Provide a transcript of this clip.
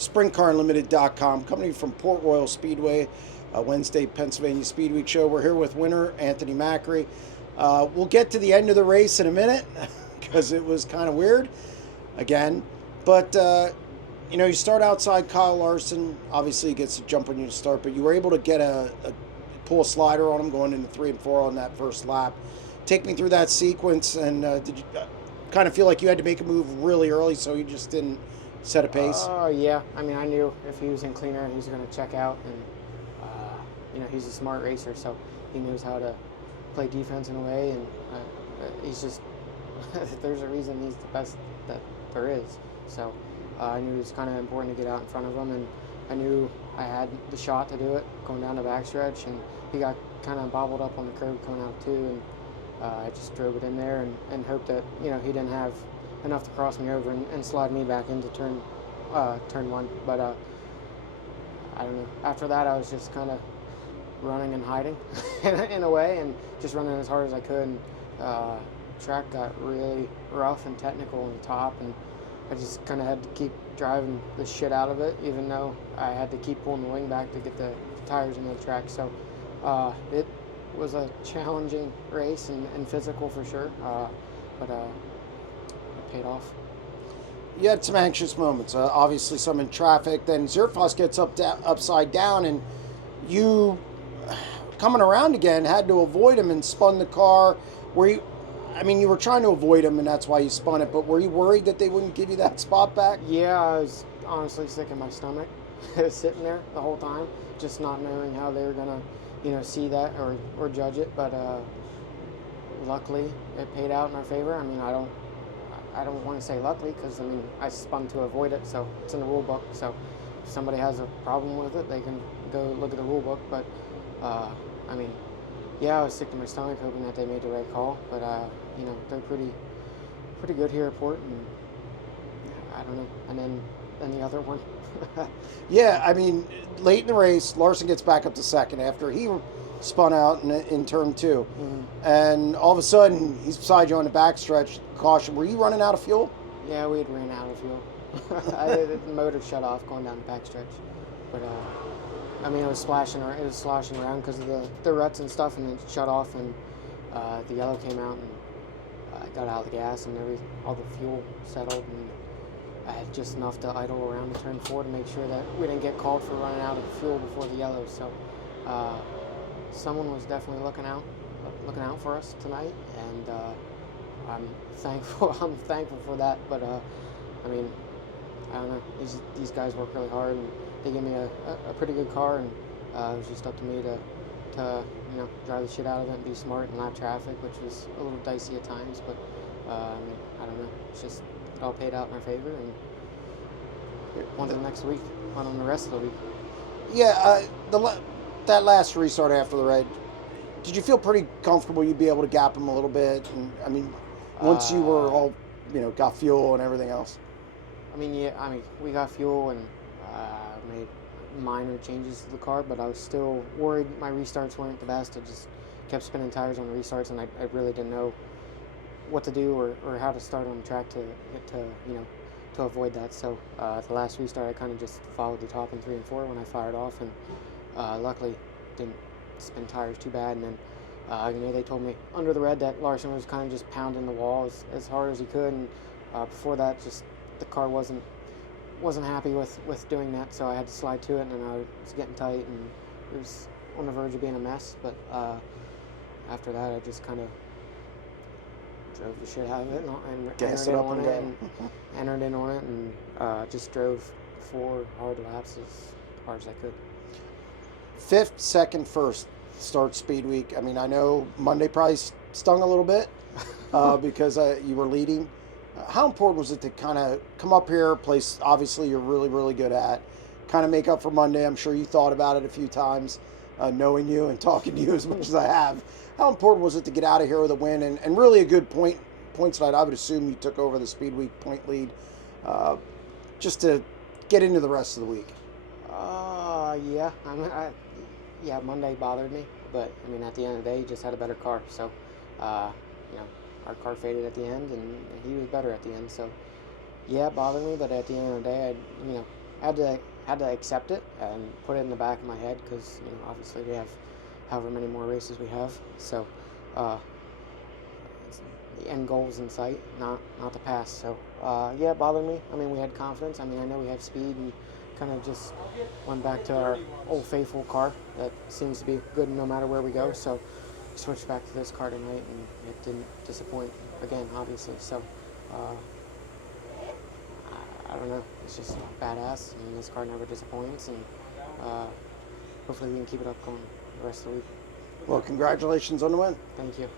SprintCarUnlimited.com, coming from Port Royal Speedway, Wednesday Pennsylvania Speedweek show. We're here with winner Anthony Macri. We'll get to the end of the race in a minute because it was kind of weird again. But, you start outside Kyle Larson. Obviously, he gets a jump on you to start, but you were able to get pull a slider on him going into 3 and 4 on that first lap. Take me through that sequence, and did you kind of feel like you had to make a move really early so you just didn't set a pace? Yeah. I mean, I knew if he was in cleaner, he was going to check out, and he's a smart racer, so he knows how to play defense in a way, and he's just there's a reason he's the best that there is. So I knew it was kind of important to get out in front of him, and I knew I had the shot to do it going down the backstretch, and he got kind of bobbled up on the curb coming out too, and I just drove it in there and hoped that he didn't have enough to cross me over and slide me back into turn one. But I don't know. After that, I was just kind of running and hiding in a way, and just running as hard as I could. And track got really rough and technical on the top, and I just kind of had to keep driving the shit out of it, even though I had to keep pulling the wing back to get the tires into the track. So it was a challenging race and physical for sure, but it paid off. You had some anxious moments, obviously some in traffic. Then Zearfoss gets upside down, and you, coming around again, had to avoid him and spun the car. You were trying to avoid him, and that's why you spun it, but were you worried that they wouldn't give you that spot back? Yeah, I was honestly sick in my stomach sitting there the whole time, just not knowing how they were going to, see that or judge it, but luckily it paid out in our favor. I mean, I don't want to say luckily, because, I spun to avoid it, so it's in the rule book, so if somebody has a problem with it, they can go look at the rule book, but, I was sick to my stomach hoping that they made the right call, but, they're pretty good here at Port, and I don't know, and then the other one. Yeah, late in the race, Larson gets back up to second after he spun out in turn 2. Mm-hmm. And all of a sudden, he's beside you on the backstretch. Caution, were you running out of fuel? Yeah, we had ran out of fuel. The motor shut off going down the backstretch. But, it was sloshing around because of the ruts and stuff, and it shut off, and the yellow came out, and I got out of the gas, and all the fuel settled, and I had just enough to idle around in turn 4 to make sure that we didn't get called for running out of fuel before the yellow. So someone was definitely looking out for us tonight, and I'm thankful for that. But I don't know. These guys work really hard, and they gave me a pretty good car, and it was just up to me to drive the shit out of it and be smart and lap traffic, which was a little dicey at times. But I don't know. It's just it all paid out in our favor, and on to the next week, on the rest of the week. Yeah, that last restart after the red, did you feel pretty comfortable you'd be able to gap him a little bit? And once you were all, got fuel and everything else. We got fuel and made minor changes to the car, but I was still worried my restarts weren't the best. I just kept spinning tires on the restarts, and I really didn't know what to do or how to start on the track to avoid that. So the last restart, I kind of just followed the top in 3 and 4 when I fired off, and luckily didn't spin tires too bad. And then they told me under the red that Larson was kind of just pounding the wall as hard as he could, and before that, just the car wasn't happy with doing that, so I had to slide to it, and I was getting tight, and it was on the verge of being a mess. But after that, I just kind of drove the shit out of it and entered in on it, and just drove 4 hard laps as hard as I could. 5th, 2nd, 1st start Speedweek. I know Monday probably stung a little bit because you were leading. How important was it to kind of come up here, a place obviously you're really, really good at, kind of make up for Monday? I'm sure you thought about it a few times, knowing you and talking to you as much as I have. How important was it to get out of here with a win and really a good points night? I would assume you took over the Speedweek point lead just to get into the rest of the week. Yeah. Monday bothered me, but at the end of the day, he just had a better car. So, our car faded at the end, and he was better at the end. So, yeah, it bothered me, but at the end of the day, had to accept it and put it in the back of my head because obviously we have however many more races we have. So the end goal is in sight, not the past. So yeah, it bothered me. I mean, we had confidence. I mean, I know we have speed, and kind of just went back to our old faithful car that seems to be good no matter where we go. So we switched back to this car tonight, and it didn't disappoint again, obviously. So I don't know. It's just badass, and this car never disappoints, and hopefully we can keep it up going the rest of the week. Well, congratulations on the win. Thank you.